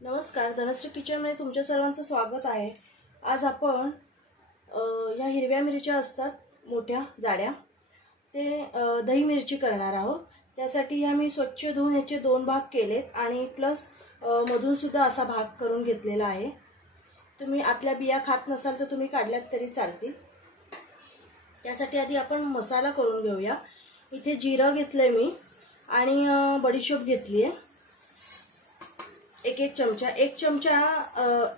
नमस्कार, धनश्री किचनमध्ये तुमच्या सर्वांचं स्वागत आहे। आज आपण या हिरव्या मिरच्या असतात मोठ्या जाड्या, ते दही मिरची करणार आहोत। त्यासाठी या मी स्वच्छ धुवून याचे 2 भाग केलेत आणि प्लस मधून सुद्धा असा भाग करून घेतलेला आहे। तुम्ही आतल्या बिया खात नसाल तर तुम्ही काढल्यात तरी चालतील। त्यासाठी आधी आपण मसाला करून घेऊया। इथे जिरं घेतलंय मी आणि बडीशोप घेतली आहे एक चमचा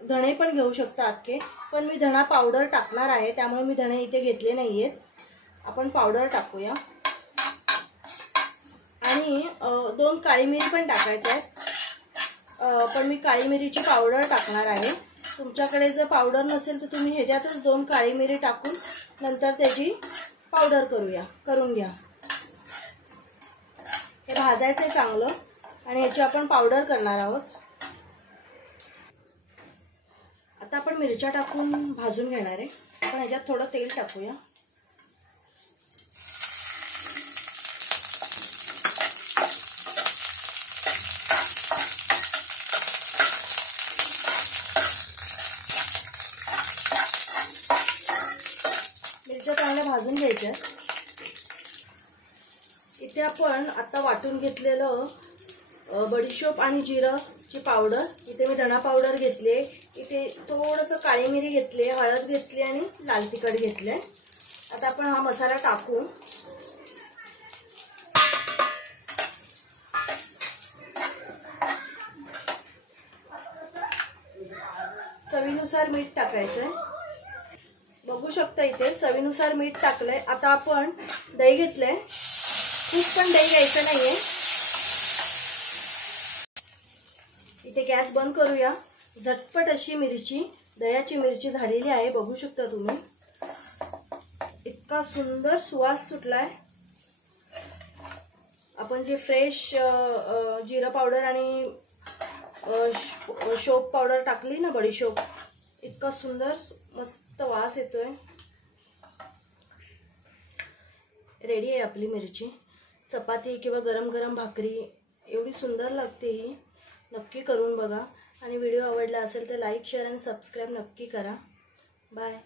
धणे पण घेऊ शकता अख्खे, पण मी धणा पावडर टाकणार आहे त्यामुळे मी धणे इथे घेतले नाहीयेत। आपण पावडर टाकूया आणि 2 काळी मिरी पण टाकायच्या आहेत, पण मी काळी मिरीची पावडर टाकणार आहे। तुमच्याकडे जर पावडर नसेल तर तुम्ही ह्याच्यातच 2 काळी मिरी टाकून नंतर त्याची पावडर करून घ्या। हे भाजायचं चांगलं आणि याची आपण पावडर करणार आहोत। आता आपण मिरच्या टाकून भाजून घेणार आहे। आपण ह्याच्यात थोडं तेल टाकूया। मिरच्या चांगल्या भाजून घ्यायच्या। इथे आपण आता वाटून घेतलेलं बडीशोप आणि जिराची पावडर, इथे मी धना पावडर घेतली आहे, इथे थोडंसं काळी मिरी घेतली, हळद घेतली आणि लाल तिखट घेतले। आता आपण हा मसाला टाकू। चवीनुसार मीठ टाकायचंय। बघू शकता इथे चवीनुसार मीठ टाकलंय। आता आपण दही घेतलंय, खूप पण दही घ्यायचं नाहीये। इथे गॅस बंद करूया। झटपट अशी मिरची, दह्याची मिरची झालेली आहे, बघू शकता तुम्ही। इतका सुंदर सुवास सुटलाय। आपण जे फ्रेश जिरा पावडर आणि शोप पावडर टाकली ना, बडीशोप, इतका सुंदर मस्त वास येतोय। रेडी आहे आपली मिरची। चपाती किंवा गरम गरम भाकरी एवढी सुंदर लागते ही। नक्की करून बघा आणि व्हिडिओ आवडला असेल तर लाईक, शेअर आणि सबस्क्राइब नक्की करा। बाय।